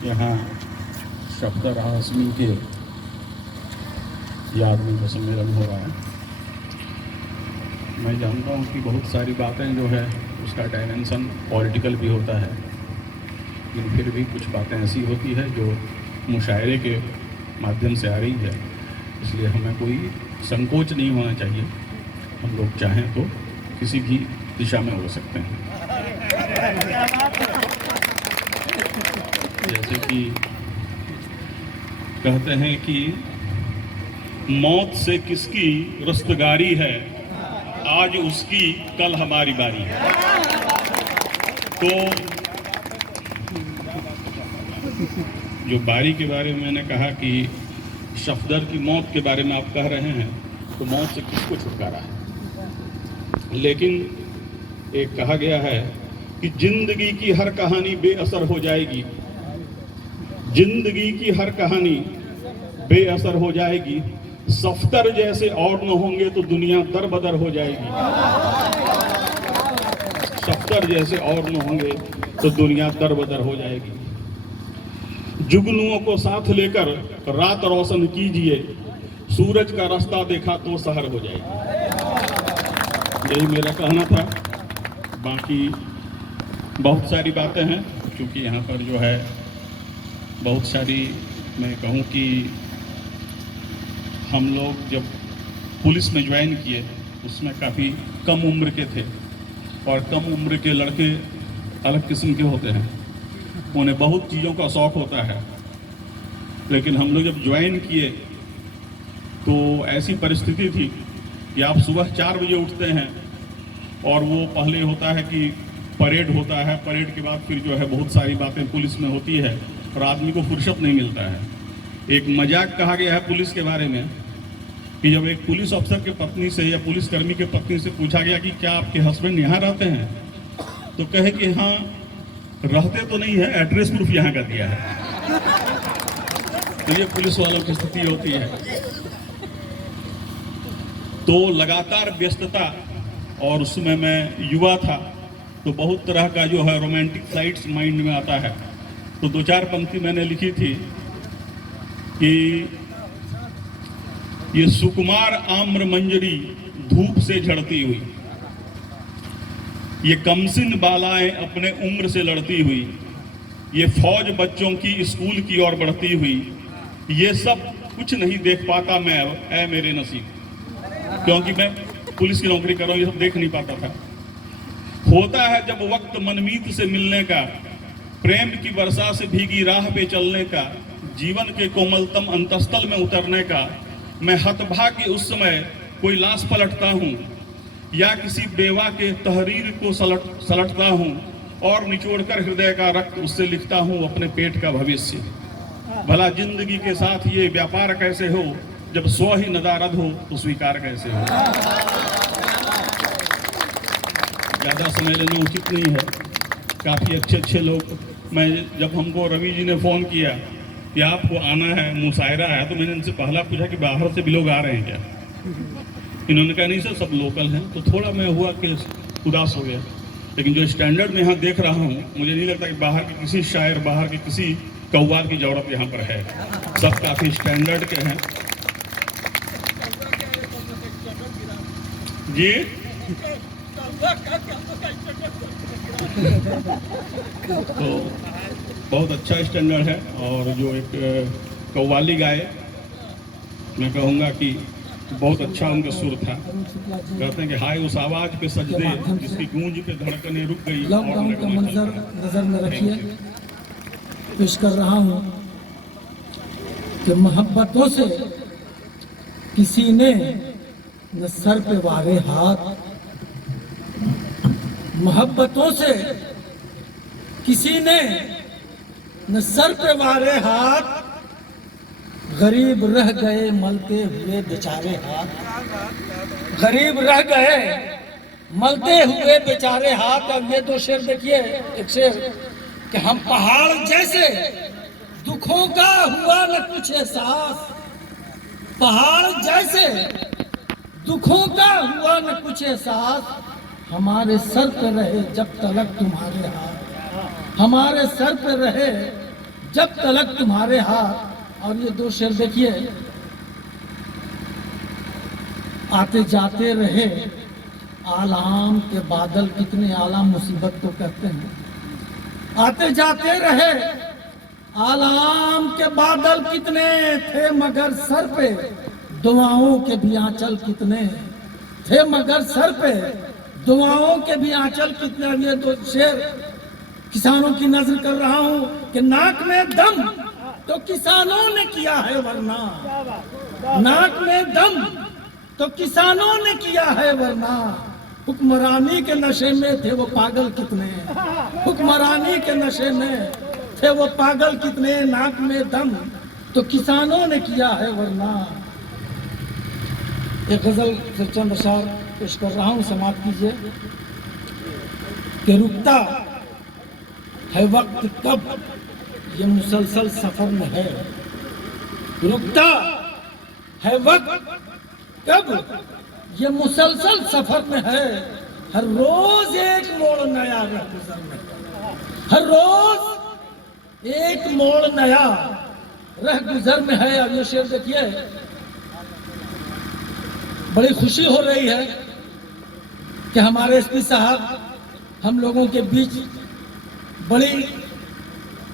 यहाँ सफदर हाशमी के याद में जो सम्मेलन हो रहा है, मैं जानता हूँ कि बहुत सारी बातें जो है उसका डायमेंशन पॉलिटिकल भी होता है, लेकिन फिर भी कुछ बातें ऐसी होती है जो मुशायरे के माध्यम से आ रही है, इसलिए हमें कोई संकोच नहीं होना चाहिए। हम लोग चाहें तो किसी भी दिशा में हो सकते हैं। जैसे कि कहते हैं कि मौत से किसकी रस्तगारी है, आज उसकी कल हमारी बारी है। तो जो बारी के बारे में मैंने कहा कि सफदर की मौत के बारे में आप कह रहे हैं, तो मौत से किसको छुटकारा है। लेकिन एक कहा गया है कि जिंदगी की हर कहानी बेअसर हो जाएगी, जिंदगी की हर कहानी बेअसर हो जाएगी, सफदर जैसे और न होंगे तो दुनिया दरबदर हो जाएगी। सफदर जैसे और न होंगे तो दुनिया दरबदर हो जाएगी। जुगनुओं को साथ लेकर रात रोशन कीजिए, सूरज का रास्ता देखा तो सहर हो जाएगी। यही मेरा कहना था। बाकी बहुत सारी बातें हैं, क्योंकि यहाँ पर जो है बहुत सारी, मैं कहूँ कि हम लोग जब पुलिस में ज्वाइन किए उसमें काफ़ी कम उम्र के थे, और कम उम्र के लड़के अलग किस्म के होते हैं, उन्हें बहुत चीज़ों का शौक़ होता है। लेकिन हम लोग जब ज्वाइन किए तो ऐसी परिस्थिति थी कि आप सुबह 4 बजे उठते हैं, और वो पहले होता है कि परेड होता है, परेड के बाद फिर जो है बहुत सारी बातें पुलिस में होती है, और आदमी को फुर्सत नहीं मिलता है। एक मजाक कहा गया है पुलिस के बारे में कि जब एक पुलिस अफसर के पत्नी से या पुलिसकर्मी के पत्नी से पूछा गया कि क्या आपके हस्बैंड यहाँ रहते हैं, तो कहे कि हाँ रहते तो नहीं है, एड्रेस प्रूफ यहाँ का दिया है। तो ये पुलिस वालों की स्थिति होती है। तो लगातार व्यस्तता, और उसमें मैं युवा था, तो बहुत तरह का जो है रोमांटिक साइट्स माइंड में आता है। तो 2-4 पंक्ति मैंने लिखी थी कि ये सुकुमार आम्र मंजरी धूप से झड़ती हुई, ये कमसिन बालाएं अपने उम्र से लड़ती हुई, ये फौज बच्चों की स्कूल की ओर बढ़ती हुई, ये सब कुछ नहीं देख पाता मैं, ऐ मेरे नसीब, क्योंकि मैं पुलिस की नौकरी कर रहा हूँ, ये सब देख नहीं पाता था। होता है जब वक्त मनमीत से मिलने का, प्रेम की वर्षा से भीगी राह पे चलने का, जीवन के कोमलतम अंतस्थल में उतरने का। मैं हतभाग्य उस समय कोई लाश पलटता हूँ या किसी बेवा के तहरीर को सलटता हूँ और निचोड़कर हृदय का रक्त उससे लिखता हूँ अपने पेट का भविष्य। भला जिंदगी के साथ ये व्यापार कैसे हो, जब स्व ही नदारद हो तो स्वीकार कैसे हो। ज़्यादा समय लेना उचित नहीं है। काफ़ी अच्छे लोग, मैं जब हमको रवि जी ने फ़ोन किया कि आपको आना है, मुशायरा है, तो मैंने इनसे पहला पूछा कि बाहर से भी लोग आ रहे हैं क्या। इन्होंने कहा नहीं सर, सब लोकल हैं। तो थोड़ा मैं हुआ कि उदास हो गया, लेकिन जो स्टैंडर्ड मैं यहाँ देख रहा हूँ, मुझे नहीं लगता कि बाहर के किसी शायर, बाहर के किसी कव्वार की जरूरत यहाँ पर है। सब काफ़ी स्टैंडर्ड के हैं जी। तो बहुत अच्छा स्टैंडर्ड है। और जो एक कव्वाली गाए, मैं कहूँगा कि बहुत अच्छा उनका सुर था। कहते हैं कि हाय उस आवाज पे सजदे जिसकी गूंज पे धड़कनें रुक गई। लॉकडाउन का मंजर नजर में रखिए। पेश कर रहा हूँ कि मोहब्बतों से किसी ने न सर पे वारे हाथ, मोहब्बतों से किसी ने न सर पे वारे हाथ, गरीब रह गए मलते हुए बेचारे हाथ, गरीब रह गए मलते हुए बेचारे हाथ। अब ये दो शेर देखिए, एक शेर कि हम पहाड़ जैसे दुखों का हुआ न कुछ एहसास, पहाड़ जैसे दुखों का हुआ न कुछ एहसास, हमारे सर पे रहे जब तलक तुम्हारे हाथ, हमारे सर पे रहे जब तलक तुम्हारे हाथ। और ये दो शेर देखिए, आते जाते रहे आलाम के बादल, कितने आलाम मुसीबत को कहते हैं। आते जाते रहे आलाम के बादल कितने थे, मगर सर पे दुआओं के भी आंचल कितने थे, मगर सर पे दुआओं के भी आंचल कितने। ये दो शेर किसानों की नजर कर रहा हूँ कि नाक में दम तो किसानों ने किया है वरना, नाक में दम तो किसानों ने किया है वरना, हुक्मरानी के नशे में थे वो पागल कितने, हुक्मरानी के नशे में थे वो पागल कितने, नाक में दम तो किसानों ने किया है वरना। एक गजल से चंद अशार पेश कर रहा हूँ, समाप्त कीजिए। कि रुकता है वक्त कब ये मुसलसल सफर में है, रुकता है वक्त कब ये मुसलसल सफर में है, हर रोज एक मोड़ नया रह गुजर में, हर रोज एक मोड़ नया रह गुजर में है। अब ये शेर देखिए, बड़ी खुशी हो रही है कि हमारे एसपी साहब हम लोगों के बीच बड़ी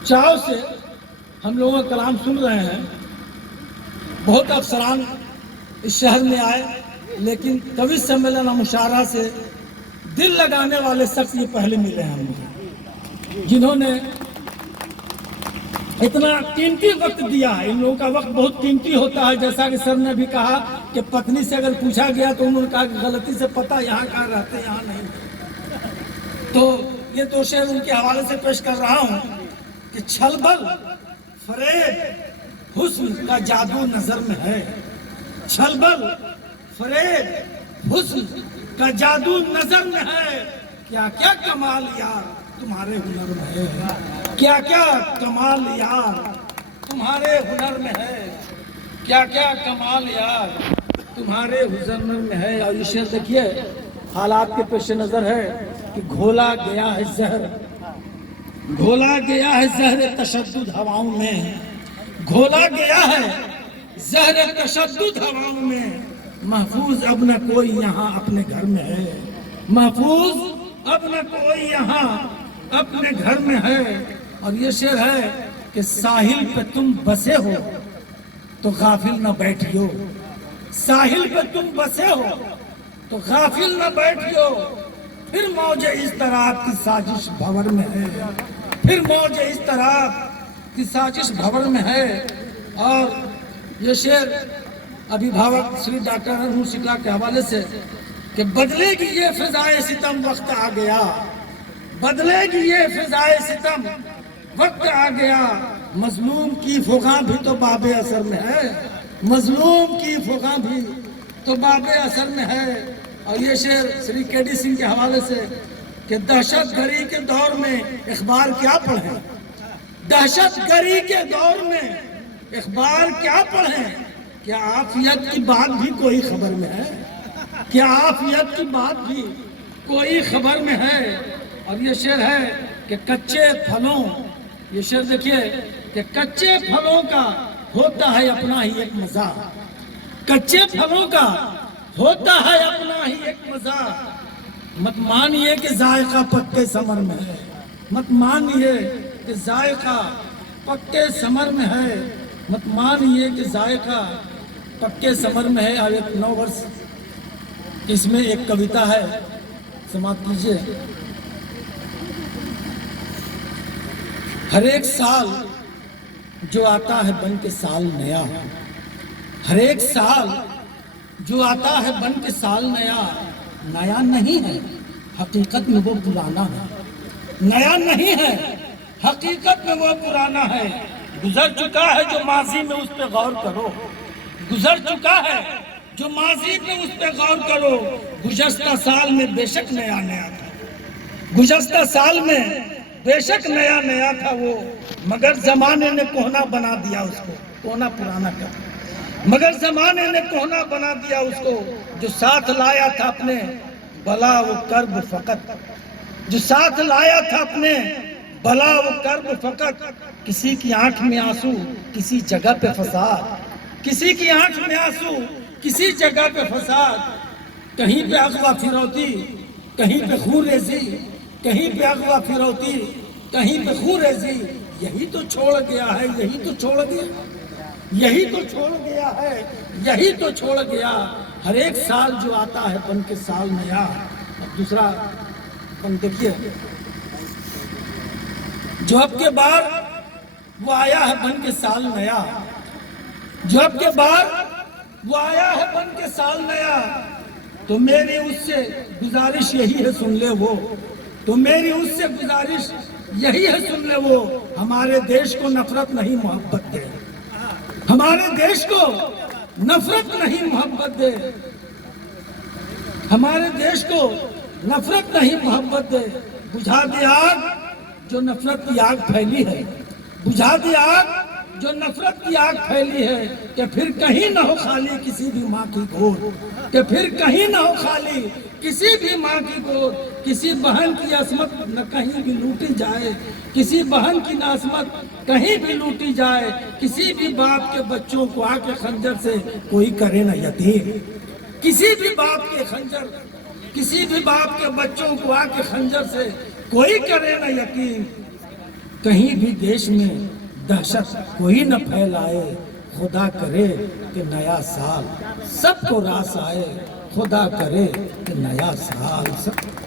चाव से हम लोगों का कलाम सुन रहे हैं। बहुत अफसरान इस शहर में आए, लेकिन कवि सम्मेलन मुशायरा से दिल लगाने वाले शख्स ये पहले मिले हैं मुझे, जिन्होंने इतना कीमती वक्त दिया है। इन लोगों का वक्त बहुत कीमती होता है। जैसा कि सर ने भी कहा कि पत्नी से अगर पूछा गया तो उन्होंने कहा कि गलती से पता यहाँ कहाँ रहते, यहाँ नहीं। तो ये दो शेर उनके हवाले से पेश कर रहा हूँ कि छलबल फरेब हुस्न का जादू नजर में है, छलबल फरेब हुस्न का जादू नजर में है, क्या क्या कमाल यार तुम्हारे हुनर में है, क्या क्या कमाल यार तुम्हारे हुनर में है, क्या क्या कमाल यार तुम्हारे हुनर में है। और ये शेर देखिए, हालात के पेश नजर है कि घोला गया है जहर, घोला गया है जहर तशद्दुद हवाओं में, घोला गया है जहर तशद्दुद हवाओं में, महफूज अब न कोई यहाँ अपने घर में है, महफूज अब न कोई यहाँ अपने घर में है, और ये शेर है कि साहिल पे तुम बसे हो तो गाफिल न बैठियो, साहिल पे तुम बसे हो तो गाफिल न बैठियो, फिर मौजे इस तरह की साजिश भंवर में है, फिर मौजे इस तरह की साजिश भंवर में है। और ये शेर अभिभावक श्री डॉक्टर अरुण शुक्ला के हवाले से कि बदलेगी ये फिजाए सितम वक्त आ गया, बदलेगी ये फिजाए सितम वक्त आ गया, मजलूम की फुगा भी तो बाबे असर में है, मजलूम की फुगा भी तो बाबे असर में है। और ये शेर श्री केडी सिंह के हवाले से कि दहशतगर्दी के दौर में अखबार क्या पढ़ें, दहशतगर्दी के दौर में अखबार क्या पढ़ें, क्या आफियत की बात भी कोई खबर में है, क्या आफियत की बात भी कोई खबर में है। और ये शेर है कि कच्चे फलों, ये शेर देखिए कि कच्चे फलों का होता है अपना ही एक मजा, कच्चे फलों का होता है अपना ही एक मजा, मत मानिए कि जायका पक्के समर में है, मत मानिए कि जायका पक्के समर में है, मत मानिए कि जायका पक्के समर में है। और एक 9 वर्ष इसमें एक कविता है, समाप्त कीजिए। हर एक साल जो आता है बन के साल नया, हर एक साल जो आता है बन के साल नया, नया नहीं है हकीकत में वो पुराना है, नया नहीं है हकीकत में वो पुराना है। गुजर चुका है जो माजी में उस पे गौर करो, गुजर चुका है जो माजी में उस पे गौर करो, गुज़श्ता साल में बेशक नया नया था, गुज़श्ता साल में बेशक नया नया था वो, मगर जमाने ने कोहना बना दिया उसको, कोहना पुराना का, मगर जमाने ने कोहना बना दिया उसको, जो साथ लाया था अपने भला वो कर्ब फकत, जो साथ लाया था अपने भला वो कर्ब फकत, किसी की आंख में आंसू किसी जगह पे फसाद, किसी की आंख में आंसू किसी जगह पे फसाद, कहीं पे अगवा फिरौती कहीं पे खून रेजी, कहीं पे अगवा फिरौती कहीं पे खून रेजी, यही तो छोड़ गया है, यही तो छोड़ गया, यही तो छोड़ गया है, यही तो छोड़ गया। हर एक साल जो आता है बन के साल नया। अब दूसरा अपन देखिए, जो अब के बाद वो आया है बन के साल नया, जो अब के बाद वो आया है बन के साल नया, तो मेरी उससे गुजारिश यही है सुन ले वो, तो मेरी उससे गुजारिश यही है सुन ले वो, हमारे देश को नफरत नहीं मोहब्बत दे, हमारे देश को नफरत नहीं मोहब्बत दे, हमारे देश को नफरत नहीं मोहब्बत दे, बुझा दे आग जो नफरत की आग फैली है, बुझा दे आग जो नफरत की आग फैली है, कि फिर कहीं न हो खाली किसी भी माँ की गोद, कि फिर कहीं न हो खाली किसी भी माँ की गोद, किसी बहन की असमत न कहीं भी लूटी जाए, किसी बहन की नासमत कहीं भी लूटी जाए, किसी भी बाप के बच्चों को आके खंजर से कोई करे न यतीम, किसी भी बाप के खंजर, किसी भी बाप के बच्चों को आके खंजर से कोई करे न यतीम, कहीं भी देश में दहशत कोई न फैलाए, खुदा करे कि नया साल सबको रास आए, खुदा करे कि नया साल सब